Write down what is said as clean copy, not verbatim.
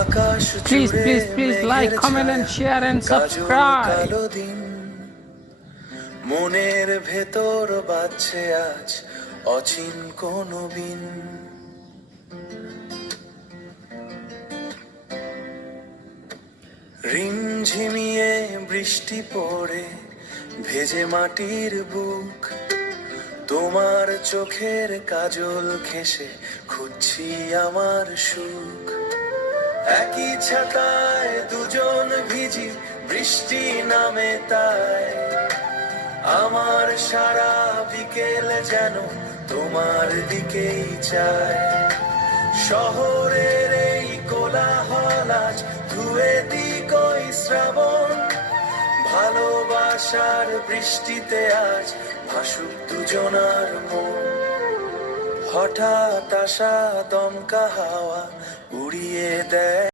আকাশ Please, জুড়ে please, please like, মেঘের comment and ছায়া, share and কাজল subscribe. কালো দিন, মনের ভেতর বাজছে আজ অচিন কোনো বিন। রিমঝিমিয়ে বৃষ্টি পড়ে ভেজে মাটির বুক, তোমার চোখের কাজল ঘেঁষে খুঁজছি আমার সুখ। একই ছাতায় দুজন ভিজি, বৃষ্টি নামে তাই আমার সারা বিকেল যেন তোমার দিকেই চায়। শহরের এই কোলাহল আজ ধুয়ে দিক ওই শ্রাবণ, ভালোবাসার বৃষ্টিতে আজ ভাসুক দুজনার মন। হঠাৎ আসা দমকা হাওয়া উড়িয়ে দেয়